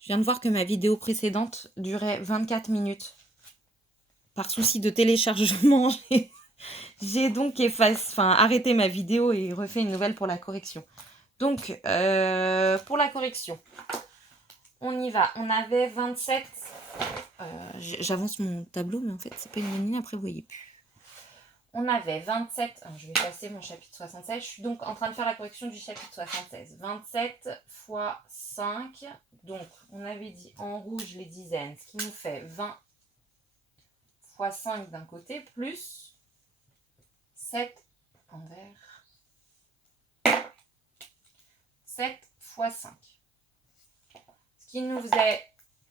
Je viens de voir que ma vidéo précédente durait 24 minutes. Par souci de téléchargement, j'ai donc arrêté ma vidéo et refait une nouvelle pour la correction. Donc, pour la correction, on y va. On avait 27. J'avance mon tableau, mais en fait, c'est pas une bonne ligne. Après, vous voyez plus. On avait 27. Je vais passer mon chapitre 76. Je suis donc en train de faire la correction du chapitre 76. 27 fois 5. Donc, on avait dit en rouge les dizaines, ce qui nous fait 20 fois 5 d'un côté, plus 7 en vert. 7 fois 5. Ce qui nous faisait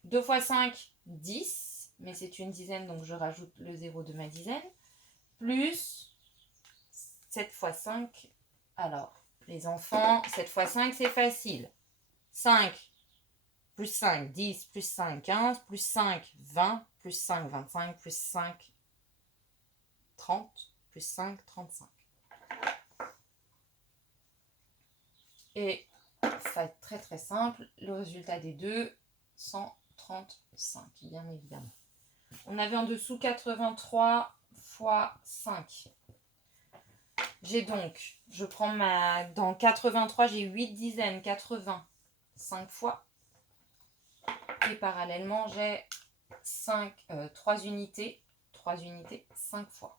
2 fois 5, 10. Mais c'est une dizaine, donc je rajoute le 0 de ma dizaine. Plus 7 fois 5. Alors, les enfants, 7 fois 5, c'est facile. 5 plus 5, 10, plus 5, 15, plus 5, 20, plus 5, 25, plus 5, 30, plus 5, 35. Et ça va être très très simple. Le résultat des deux, 135, bien évidemment. On avait en dessous 83 fois 5. J'ai donc, je prends dans 83, j'ai 8 dizaines, 80, 5 fois. Et parallèlement, j'ai 3 unités, 5 fois.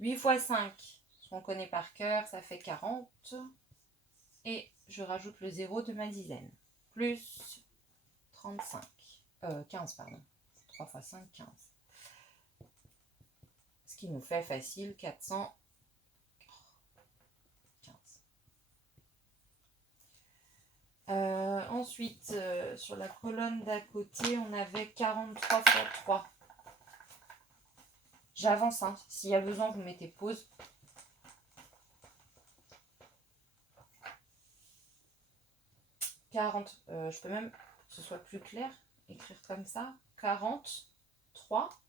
8 fois 5, ce qu'on connaît par cœur, ça fait 40. Et je rajoute le 0 de ma dizaine. Plus 35. 15, pardon. 3 fois 5, 15. Ce qui nous fait facile 415. Ensuite, sur la colonne d'à côté, on avait 43 fois 3. J'avance, hein. S'il y a besoin, vous mettez pause. Je peux même, que ce soit plus clair, écrire comme ça. 43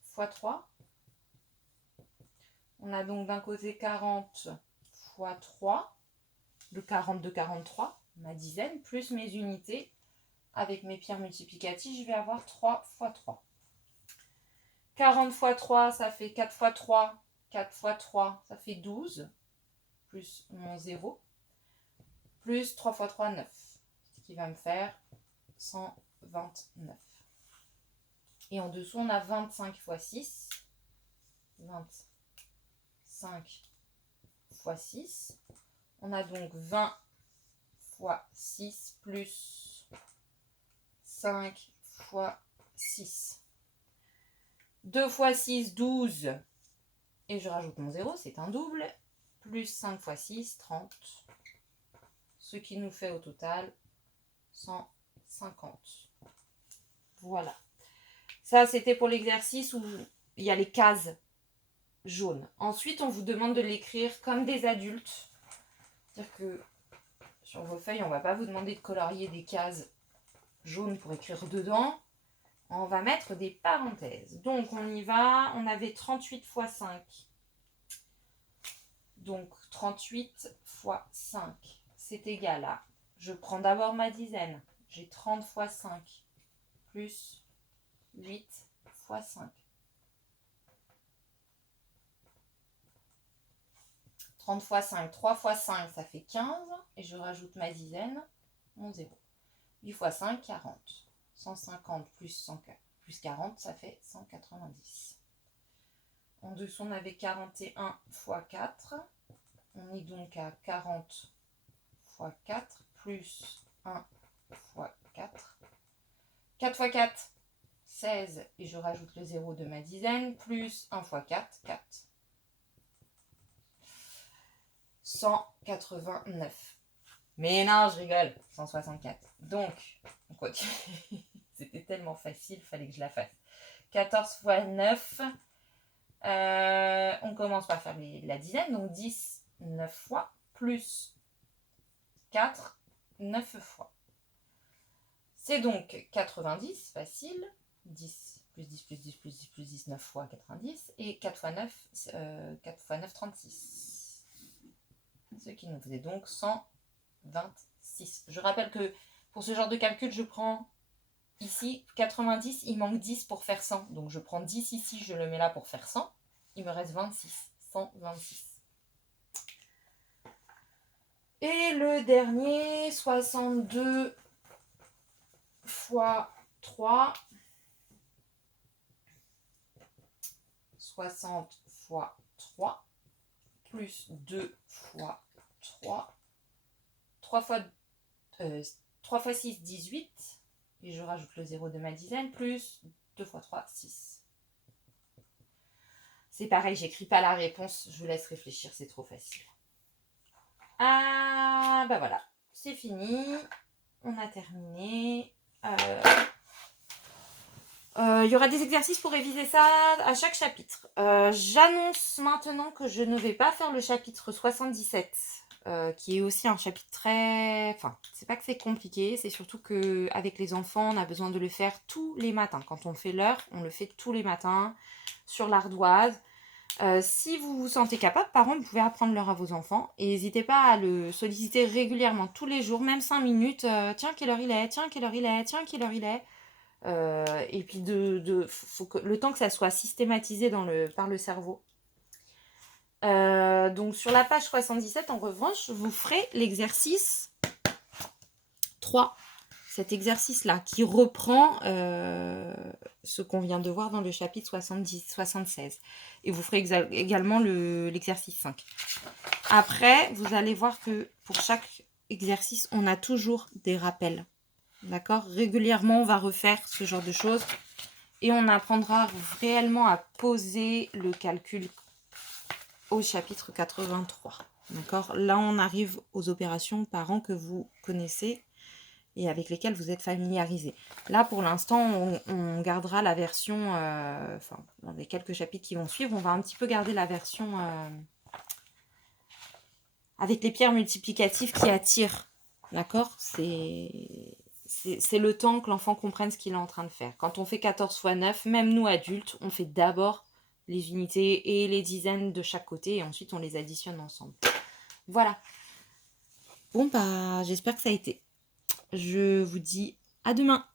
fois 3. On a donc d'un côté 40 fois 3, le 40 de 43, ma dizaine, plus mes unités. Avec mes pierres multiplicatives, je vais avoir 3 fois 3. 40 fois 3, ça fait 4 fois 3. 4 fois 3, ça fait 12. Plus mon 0. Plus 3 fois 3, 9. Ce qui va me faire 129. Et en dessous, on a 25 fois 6. 25 fois 6. On a donc 20 fois 6 plus 5 fois 6. 2 fois 6, 12. Et je rajoute mon 0, c'est un double. Plus 5 fois 6, 30. Ce qui nous fait au total 150. Voilà. Ça, c'était pour l'exercice où il y a les cases jaunes. Ensuite, on vous demande de l'écrire comme des adultes. C'est-à-dire que sur vos feuilles, on ne va pas vous demander de colorier des cases jaunes pour écrire dedans. On va mettre des parenthèses. Donc, on y va. On avait 38 fois 5. Donc, 38 fois 5, c'est égal à... Je prends d'abord ma dizaine. J'ai 30 fois 5 plus 8 fois 5. 30 fois 5, 3 fois 5, ça fait 15. Et je rajoute ma dizaine, mon 0. 8 fois 5, 40. 150 plus 40, ça fait 190. En dessous, on avait 41 fois 4. On est donc à 40 fois 4 plus 1 fois 4. 4 fois 4, 16. Et je rajoute le 0 de ma dizaine. Plus 1 fois 4, 4. 189. Mais non, je rigole. 164. Donc, on continue. C'était tellement facile, il fallait que je la fasse. 14 fois 9. On commence par faire la dizaine. Donc 10, 9 fois. Plus 4, 9 fois. C'est donc 90, facile. 10 plus 10 plus 10 plus 10 plus 10, 9 fois 90. Et 4 fois 9, 36. Ce qui nous faisait donc 127. 6. Je rappelle que pour ce genre de calcul, je prends ici 90, il manque 10 pour faire 100. Donc je prends 10 ici, je le mets là pour faire 100. Il me reste 26, 126. Et le dernier, 62 fois 3. 60 fois 3. Plus 2 fois 3. 3 fois 6, 18. Et je rajoute le 0 de ma dizaine. Plus 2 fois 3, 6. C'est pareil, j'écris pas la réponse. Je vous laisse réfléchir, c'est trop facile. Ah, bah voilà. C'est fini. On a terminé. Il y aura des exercices pour réviser ça à chaque chapitre. J'annonce maintenant que je ne vais pas faire le chapitre 77, qui est aussi un chapitre très... Enfin, c'est pas que c'est compliqué, c'est surtout qu'avec les enfants, on a besoin de le faire tous les matins. Quand on fait l'heure, on le fait tous les matins sur l'ardoise. Si vous vous sentez capable, parents, vous pouvez apprendre l'heure à vos enfants. Et n'hésitez pas à le solliciter régulièrement, tous les jours, même 5 minutes. Tiens, quelle heure il est? Tiens, quelle heure il est? Tiens, quelle heure il est? Et puis faut que, le temps que ça soit systématisé par le cerveau. Donc sur la page 77, en revanche, vous ferez l'exercice 3. Cet exercice-là qui reprend ce qu'on vient de voir dans le chapitre 76. Et vous ferez également l'exercice 5. Après, vous allez voir que pour chaque exercice, on a toujours des rappels. D'accord? Régulièrement, on va refaire ce genre de choses et on apprendra réellement à poser le calcul au chapitre 83. D'accord? Là, on arrive aux opérations parents que vous connaissez et avec lesquelles vous êtes familiarisés. Là, pour l'instant, on gardera la version... dans les quelques chapitres qui vont suivre, on va un petit peu garder la version avec les pierres multiplicatives qui attirent. D'accord? C'est le temps que l'enfant comprenne ce qu'il est en train de faire. Quand on fait 14 fois 9, même nous adultes, on fait d'abord les unités et les dizaines de chaque côté et ensuite on les additionne ensemble. Voilà. Bon, bah, j'espère que ça a été. Je vous dis à demain.